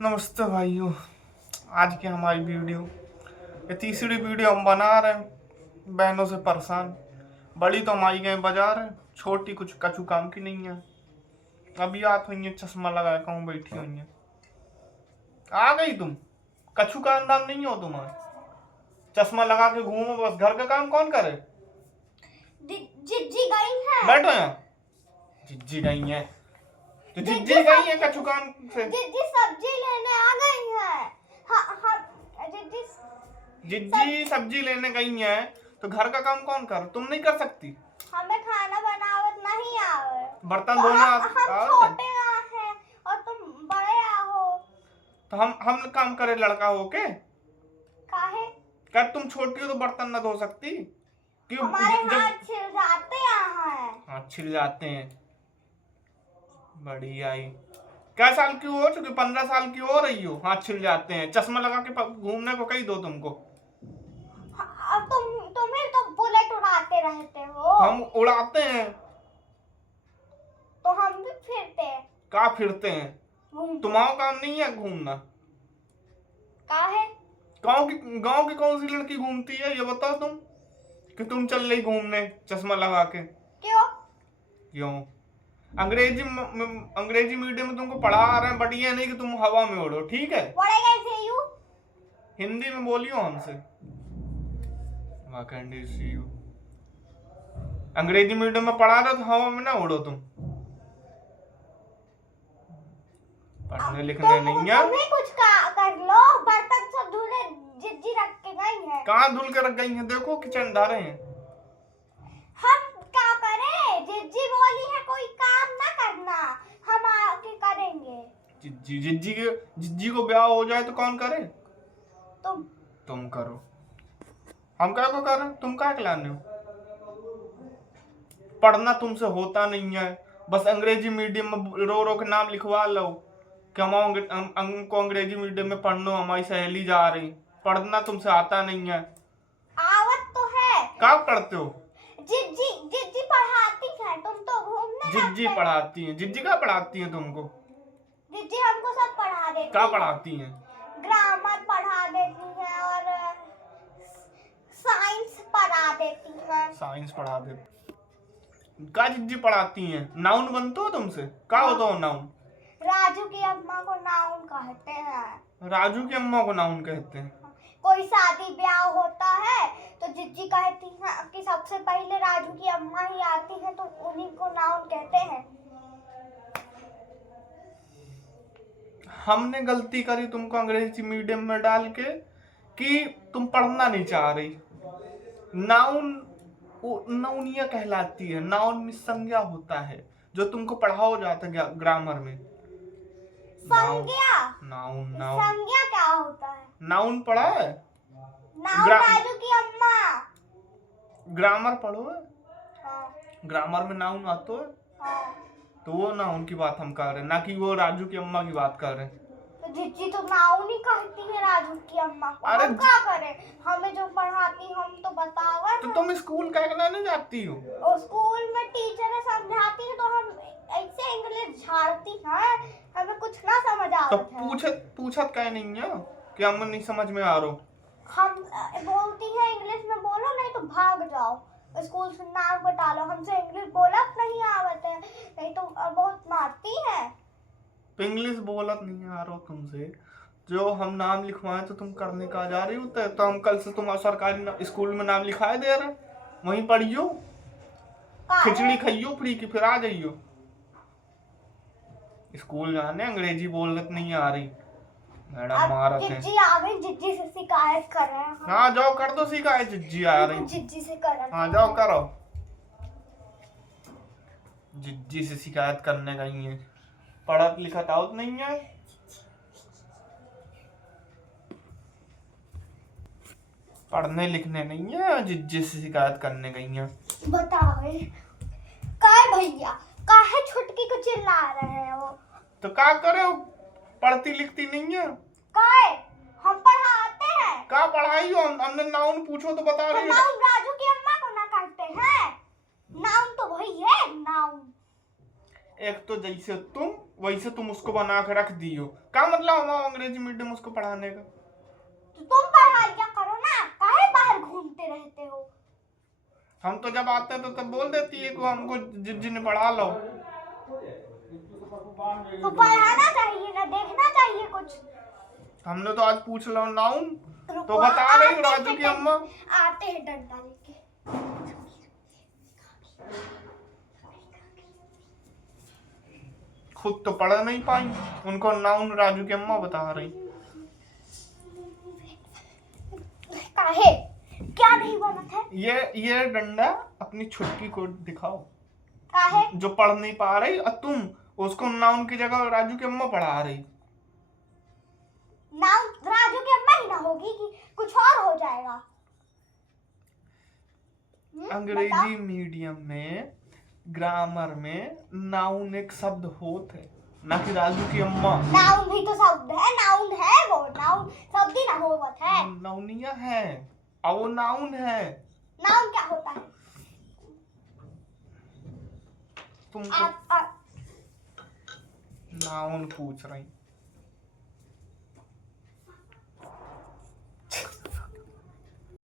नमस्ते भाइयों। आज की हमारी वीडियो ये तीसरी वीडियो हम बना रहे हैं। बहनों से परेशान, बड़ी तो हमारी गए बाजार है, छोटी कुछ कछु काम की नहीं है। अभी आत हुई है, चश्मा लगा कहूँ बैठी हुई है। आ गई तुम, कछु का अंदाज नहीं हो तुम्हारा। चश्मा लगा के घूमो बस, घर का काम कौन करे। जिज्जी गई है। बैठो यहाँ। जिज्जी गई है तो जिज्जी गई है कछु काम से। जिज्जी सब्जी लेने आ गई है। जिज्जी सब्जी लेने गई है तो घर का काम कौन कर, तुम नहीं कर सकती। हमें खाना बनावत नहीं आवे, बर्तन धोना हम छोटे हैं और तुम बड़े हो तो हम काम करे लड़का हो के। काहे? कर तुम छोटी हो तो बर्तन ना धो सकती क्यों? हमारे हाथ छिल जाते हैं। हाथ छिल जाते हैं। बड़ी आई, क्या साल की हो चुकी? 15 साल की हो रही हो, हाथ छिल जाते हैं। चश्मा लगा के घूमने को कही दो तुमको। तुम्हें तो बुलेट उड़ाते रहते हो। हम उड़ाते हैं तो हम भी फिरते हैं। कहाँ फिरते हैं? तुम्हारा काम नहीं है घूमना। काहे? गांव की कौन सी लड़की घूमती है ये बताओ तुम, कि तुम चल रही घूमने चश्मा लगा के। क्यों? अंग्रेजी मीडियम में तुमको पढ़ा रहे हैं, बट ये नहीं कि तुम हवा में उड़ो, ठीक है? हिंदी में बोलियो हमसे। अंग्रेजी मीडियम में पढ़ा रहे हो तो हवा में ना उड़ो तुम। पढ़ने लिखने नहीं है। कुछ कर लो, बर्तन सब धुले जिज्जी रख के गई है। कहाँ धुल के रख गई है? देखो किचन धारे हैं। हम क्या करें? जिज्जी बोली है कोई काम ना करना, हम आके करेंगे। जिज्जी को ब्याह हो जाए तो कौन करे? तुम करो। हम क्या को करें? तुम क्या खिलाने हो? पढ़ना तुमसे होता नहीं है, बस अंग्रेजी मीडियम में रो रो के नाम लिखवा लो कि हमको अंग्रेजी मीडियम में पढ़ना, हमारी सहेली जा रही। पढ़ना तुमसे आता नहीं है। आवत तो है। क्या पढ़ते हो? जिज्जी पढ़ाती है, तुम तो घूमने जिज्जी पढ़ाती है। जिज्जी क्या पढ़ाती है तुमको? जिज्जी हमको सब पढ़ा देती है। क्या पढ़ाती है? ग्रामर पढ़ा देती है और साइंस पढ़ा देती है। साइंस पढ़ा देती। क्या जिज्जी पढ़ाती है? नाउन बनते हो तुमसे? क्या होता हो नाउन? राजू की अम्मा को नाउन कहते हैं। राजू की अम्मा को नाउन कहते हैं। कोई शादी ब्याह होता है तो जिज्जी कहती है कि सबसे पहले राजू की अम्मा ही आती है, तो उन्हीं को नाउन कहते हैं। हमने गलती करी तुमको अंग्रेजी मीडियम में डाल के कि तुम पढ़ना नहीं चाह रही। नाउन नौनिया कहलाती है। नाउन में संज्ञा होता है जो तुमको पढ़ाओ जाता है ग्रामर में। संज्ञा? नाउन संज्ञा क्या होता है? नाउन पढ़ा है? नाउन राजू की अम्मा। ग्रामर पढ़ो है? हाँ। ग्रामर में नाउन आते है? हाँ। तो वो नाउन की बात हम कर रहे हैं, ना कि वो राजू की अम्मा की बात कर रहे हैं। तो जिज्जी तो नाउन ही कहती है राजू की अम्मा को। अरे हम क्या करें? हमें जो पढ़ाती हम तो बतावा। तो तुम स्कूल क्या नहीं जाती हो? और स्कूल में टीचर समझाती है तो हम ऐसे इंग्लिश झाड़ती है, हमें कुछ ना समझ आता तो पूछत क्या नहीं है कि हमें नहीं समझ में आ रहा। हम बोलती है इंग्लिश में बोलो, नहीं तो भाग जाओ, स्कूल से नाम बता लो। हमसे इंग्लिश बोला नहीं आवत है, नहीं तो बहुत मारती है। तो इंग्लिश बोलत नहीं आ रहा तुमसे, जो हम नाम लिखवाएं तो तुम करने का जा रही होते है। तो हम कल से तुम सरकारी स्कूल में नाम लिखाए दे रहे, वहीं पढ़ियो, खिचड़ी खाइयो फ्री की, फिर आ जाइयो। स्कूल जाने अंग्रेजी बोलत नहीं आ रही, मैडम मारत है। जिज्जी आ गई, जिज्जी से शिकायत कर रहे हैं। हाँ जाओ कर दो शिकायत, जिज्जी आ रही। जिज्जी से कर रहे हैं। हाँ जाओ करो। जिज्जी से शिकायत करने गई है। पढ़त लिखत आउत नहीं है। पढ़ने लिखने नहीं है, जिज्जी से शिकायत करने गई है। बताओ काय भैया, काहे छुटकी को चिल्ला रहे हैं वो? तो क्या करे, पढ़ती लिखती नहीं है। काय हम पढ़ाते हैं। क्या पढ़ाई हो? हमने नाउन पूछो तो बता रही है। नाउन राजू की अम्मा को ना कहते हैं, नाउन तो वही है नाउन। एक तो जैसे तुम वैसे तुम उसको बना के रख दियो। क्या मतलब हमारा अंग्रेजी मीडियम उसको पढ़ाने का? तो तुम पढ़ाई क्या करो ना, काहे बाहर घूमते रहते हो? हम तो जब आते हैं तो तब बोल देती है कि हमको जिन्हें पढ़ा लो। तो पढ़ाना चाहिए ना, देखना चाहिए कुछ। हमने तो आज पूछ लो नाउन तो रुको, बता रही हूँ आते राजू की हैं अम्मा। आते हैं डंडा लेके। खुद तो पढ़ नहीं पाई, उनको नाउन राजू की अम्मा बता रही। काहे क्या नहीं बनत है? ये डंडा अपनी छुटकी को दिखाओ, काहे जो पढ़ नहीं पा रही, और तुम उसको नाउन की जगह राजू की अम्मा पढ़ा रही। नाउन राजू की अम्मा ही ना होगी कि कुछ और हो जाएगा? अंग्रेजी मीडियम में ग्रामर में नाउन एक शब्द होते है, ना कि राजू की अम्मा। नाउन भी तो शब्द है, नाउन है वो, नाउन शब्द ही ना होवत है। नाउनिया है और वो नाउन है। नाउन क्या होता है? तुमको आप नाउन पूछ रही।